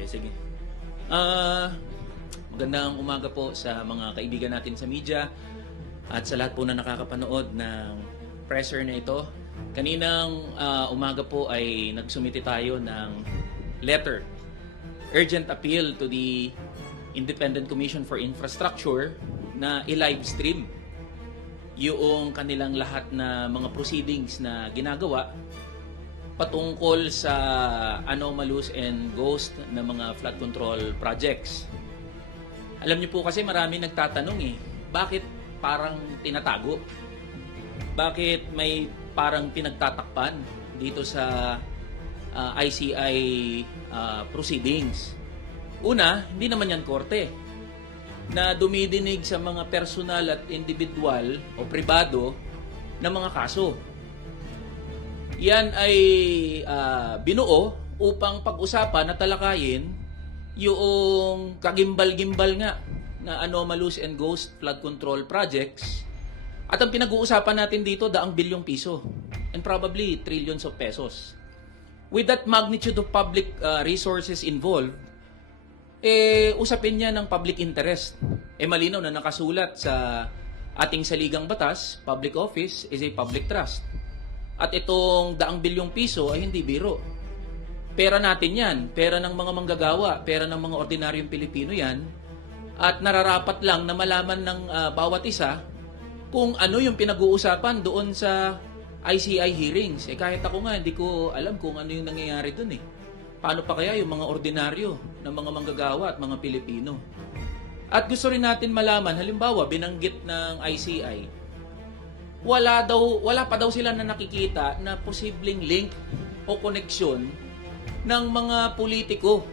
Okay, sige. Magandang umaga po sa mga kaibigan natin sa media at sa lahat po na nakakapanood ng presser na ito. Kaninang umaga po ay nagsumite tayo ng letter, urgent appeal to the Independent Commission for Infrastructure na i-live stream yung kanilang lahat na mga proceedings na ginagawa patungkol sa anomalous and ghost na mga flood control projects. Alam niyo po kasi marami nagtatanong bakit parang tinatago? Bakit may parang pinagtatakpan dito sa ICI proceedings? Una, hindi naman yan korte na dumidinig sa mga personal at individual o pribado na mga kaso. Yan ay binuo upang pag-usapan at talakayin yung kagimbal-gimbal nga na anomalous and ghost flood control projects. At ang pinag-uusapan natin dito, daang bilyong piso and probably trillions of pesos. With that magnitude of public resources involved, usapin niya ng public interest. Malinaw na nakasulat sa ating saligang batas, public office is a public trust. At itong daang bilyong piso ay hindi biro. Pera natin yan, pera ng mga manggagawa, pera ng mga ordinaryong Pilipino yan, at nararapat lang na malaman ng bawat isa kung ano yung pinag-uusapan doon sa ICI hearings. Kahit ako nga, hindi ko alam kung ano yung nangyayari doon Paano pa kaya yung mga ordinaryo ng mga manggagawa at mga Pilipino? At gusto rin natin malaman, halimbawa, binanggit ng ICI, wala pa daw sila na nakikita na posibleng link o koneksyon ng mga politiko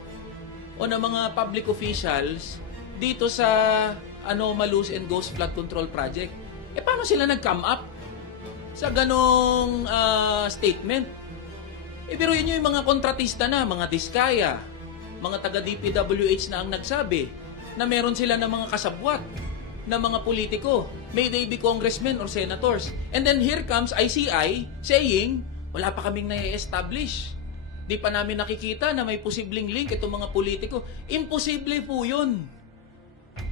o ng mga public officials dito sa anomalous and ghost flood control project. Paano sila nag-come up sa ganong statement? Biruin nyo yung mga kontratista na, mga Diskaya, mga taga-DPWH na ang nagsabi na meron sila ng mga kasabwat na mga politiko. May they be congressmen or senators. And then here comes ICI saying, wala pa kaming na-establish. Di pa namin nakikita na may posibleng link itong mga politiko. Imposible po yun.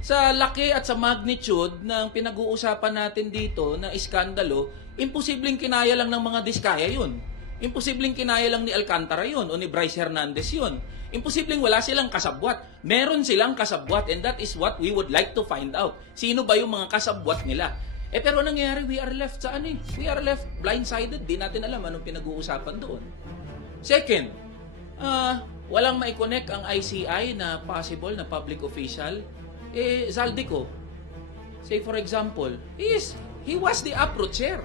Sa laki at sa magnitude ng pinag-uusapan natin dito na iskandalo, imposibleng kinaya lang ng mga Diskaya yun. Imposibleng kinaya lang ni Alcantara yun o ni Bryce Hernandez yun. Imposibleng wala silang kasabwat. Meron silang kasabwat and that is what we would like to find out. Sino ba yung mga kasabwat nila? Pero nangyayari, we are left sa We are left blindsided. Di natin alam anong pinag-uusapan doon. Second, walang mai-connect ang ICI na possible na public official. Zaldico, say for example, he was the APRO chair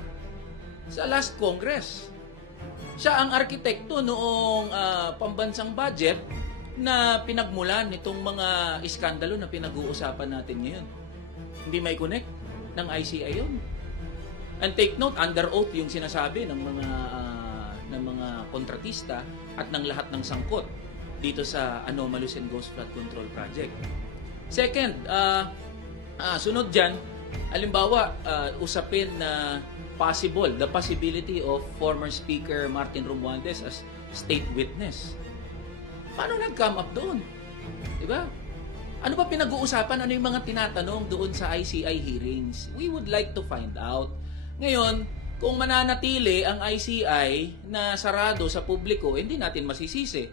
sa last Congress. Siya ang arkitekto noong pambansang budget na pinagmulan nitong mga iskandalo na pinag-uusapan natin ngayon. Hindi may connect ng ICI yun. And take note, under oath yung sinasabi ng mga kontratista at ng lahat ng sangkot dito sa anomalous and ghost flood control project. Second, sunod dyan, halimbawa, usapin na the possibility of former Speaker Martin Romualdez as state witness. Paano nag-come up doon? Diba? Ano ba pinag-uusapan? Ano yung mga tinatanong doon sa ICI hearings? We would like to find out. Ngayon, kung mananatili ang ICI na sarado sa publiko, hindi natin masisisi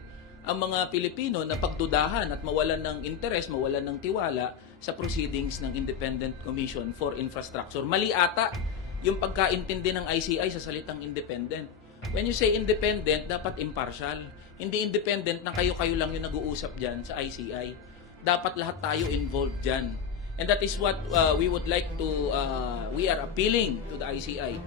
ang mga Pilipino na pagdudahan at mawalan ng interes, mawalan ng tiwala sa proceedings ng Independent Commission for Infrastructure. Mali ata yung pagkaintindi ng ICI sa salitang independent. When you say independent, dapat impartial. Hindi independent na kayo-kayo lang yung nag-uusap dyan sa ICI. Dapat lahat tayo involved dyan. And that is what we would like to, we are appealing to the ICI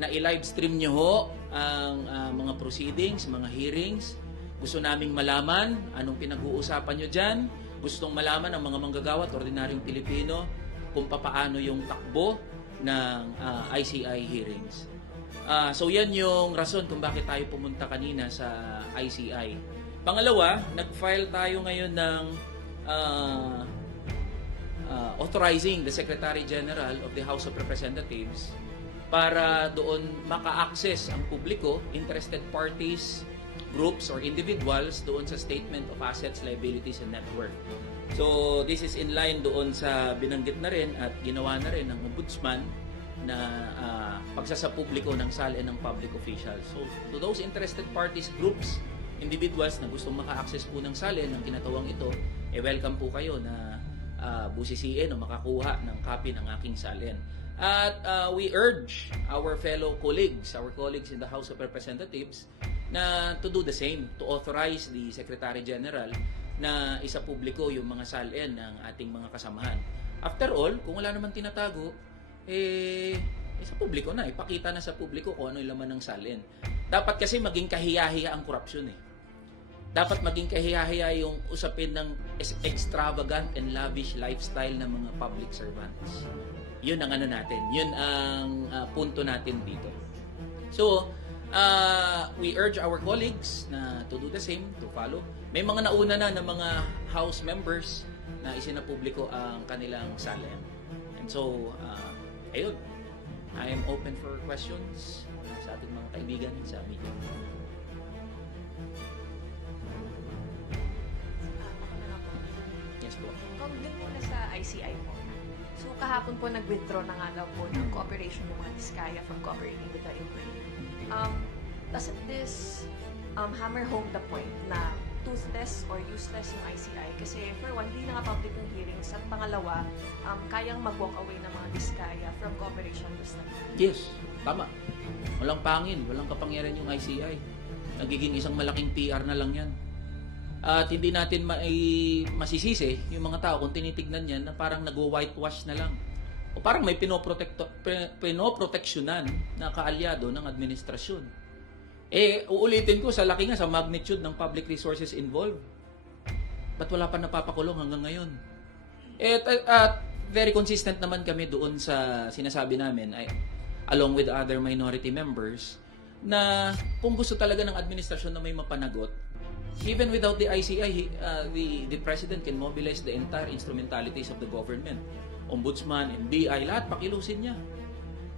na i-live stream nyo ho ang mga proceedings, mga hearings. Gusto naming malaman anong pinag-uusapan nyo dyan. Gustong malaman ng mga manggagawa at ordinaryong Pilipino kung papaano yung takbo ng ICI hearings. So yan yung rason kung bakit tayo pumunta kanina sa ICI. Pangalawa, nag-file tayo ngayon ng authorizing the Secretary General of the House of Representatives para doon maka-access ang publiko, interested parties, groups or individuals doon sa Statement of Assets, Liabilities, and Net Worth. So, this is in line doon sa binanggit na rin at ginawa na rin ng Ombudsman na pagsasapubliko ng SAL ng public officials. So, to those interested parties, groups, individuals na gustong maka-access po ng SAL ng kinatawang ito, welcome po kayo na busisiin o makakuha ng copy ng aking SAL. At we urge our fellow colleagues, in the House of Representatives, na to do the same, to authorize the Secretary General na isapubliko yung mga SAL-N ng ating mga kasamahan. After all, kung wala naman tinatago, sa publiko na, ipakita na sa publiko kung ano yung laman ng SAL-N. Dapat kasi maging kahiyahiya ang korupsyon Dapat maging kahiyahiya yung usapin ng extravagant and lavish lifestyle ng mga public servants. Yun ang ano natin. Yun ang punto natin dito. So, we urge our colleagues na to do the same, to follow. May mga nauna na ng mga House members na isinapubliko ang kanilang SAL-N. And so, ayun. I am open for questions sa ating mga kaibigan sa media. Yes po. Kung dun muna sa ICI po. So kahapon po nag-withdraw na nga daw po ng cooperation ng mga Diskaya from cooperating with the inquiry. Doesn't this hammer home the point na toothless or useless yung ICI? Kasi for one, hindi na nga public yung hearings. At pangalawa, kayang mag-walk away ng mga Diskaya from cooperation with the Yes, tama. Walang pangil, walang kapangyarihan yung ICI. Nagiging isang malaking PR na lang yan. At hindi natin masisisi yung mga tao kung tinitignan yan na parang nag-whitewash na lang. O parang may pinoproteksyonan na kaalyado ng administrasyon. Uulitin ko, sa laki nga, sa magnitude ng public resources involved. Ba't wala pa napapakulong hanggang ngayon? At very consistent naman kami doon sa sinasabi namin, along with other minority members, na kung gusto talaga ng administrasyon na may mapanagot, even without the ICI, the President can mobilize the entire instrumentalities of the government. Ombudsman, NBI, lahat pakilusin niya.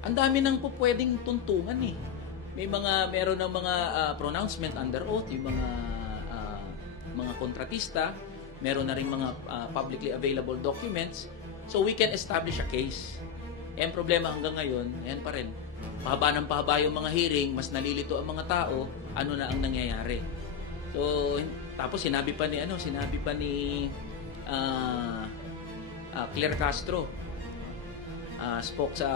Ang dami nang po pwedeng tuntungan meron ng mga pronouncement under oath, yung mga kontratista, meron na rin mga publicly available documents, so we can establish a case. Ang problema hanggang ngayon, yan pa rin. Pahaba ng pahaba yung mga hearing, mas nalilito ang mga tao, ano na ang nangyayari. So, tapos sinabi pa ni Claire Castro, spoke sa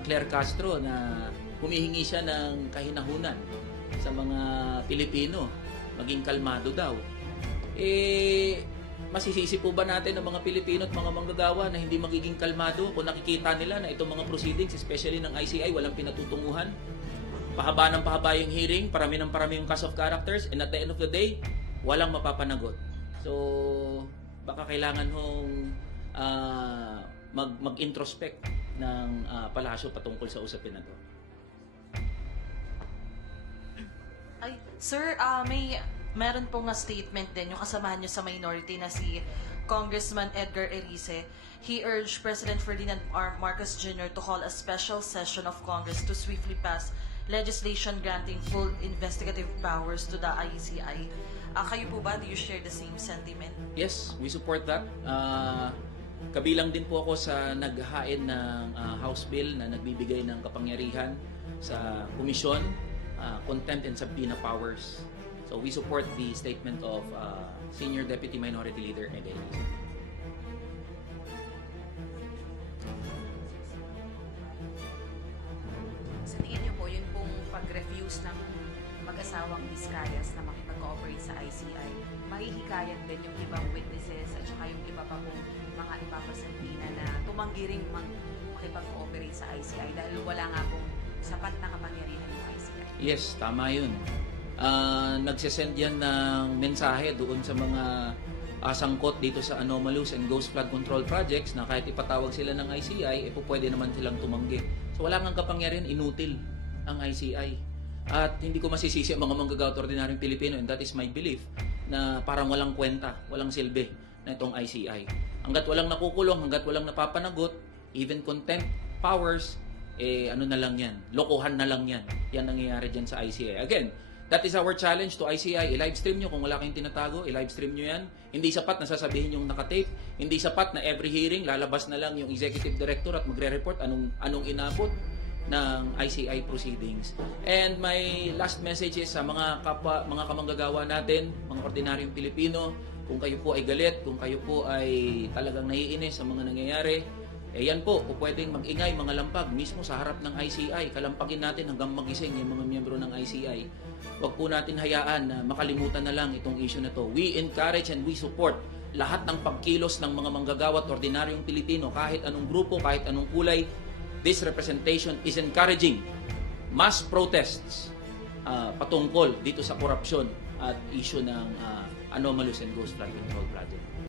Claire Castro na humihingi siya ng kahinahunan sa mga Pilipino, maging kalmado daw. Masisisi po ba natin ang mga Pilipino at mga manggagawa na hindi magiging kalmado kung nakikita nila na itong mga proceedings, especially ng ICI, walang pinatutunguhan? Pahaba ng pahaba yung hearing, parami ng parami yung cast of characters, and at the end of the day, walang mapapanagot. So, baka kailangan hong mag-introspect ng palasyo patungkol sa usapin na to. Sir, meron pong statement din yung kasamahan nyo sa minority na si Congressman Edgar Erice. He urged President Ferdinand R. Marcos Jr. to call a special session of Congress to swiftly pass legislation granting full investigative powers to the ICI. Kayo po ba, do you share the same sentiment? Yes, we support that. Kabilang din po ako sa naghain ng House Bill na nagbibigay ng kapangyarihan sa komisyon, contempt and subpoena powers. So we support the statement of Senior Deputy Minority Leader Ed Erice. Sa tingin niyo po, yun pong pag-refuse ng mag-asawang Discayas na makipag-cooperate sa ICI, mahihikayat din yung ibang witnesses at saka yung iba pa pong mga ipapasabina na tumanggi rin makipag-cooperate sa ICI dahil wala nga pong sapat na kapangyarihan yung ICI. Yes, tama yun. Nagsesend yan ng mensahe doon sa mga sangkot dito sa anomalous and ghost flood control projects na kahit ipatawag sila ng ICI, pwede naman silang tumanggi. So wala nga kapangyarihan, inutil ang ICI. At hindi ko masisisi ang mga manggagawa at ordinaryong Pilipino, and that is my belief, na parang walang kwenta, walang silbi na itong ICI. Hanggat walang nakukulong, hanggat walang napapanagot, even contempt powers, ano na lang yan, lokohan na lang yan. Yan nangyayari dyan sa ICI. Again, That is our challenge to ICI. I-live stream nyo kung wala kayong tinatago. I-live stream nyo yan. Hindi sapat na sasabihin yung nakatape. Hindi sapat na every hearing, lalabas na lang yung executive director at magre-report anong inabot ng ICI proceedings. And my last message is sa mga kamanggagawa natin, mga ordinaryong Pilipino, kung kayo po ay galit, kung kayo po ay talagang naiinis sa mga nangyayari, yan po, kung pwedeng mag-ingay, mga lampag, mismo sa harap ng ICI, kalampagin natin hanggang magising yung mga miyembro ng ICI. Huwag po natin hayaan na makalimutan na lang itong issue na to. We encourage and we support lahat ng pagkilos ng mga manggagawa at ordinaryong Pilipino, kahit anong grupo, kahit anong kulay. This representation is encouraging mass protests patungkol dito sa korupsyon at issue ng anomalous and ghost flood control project.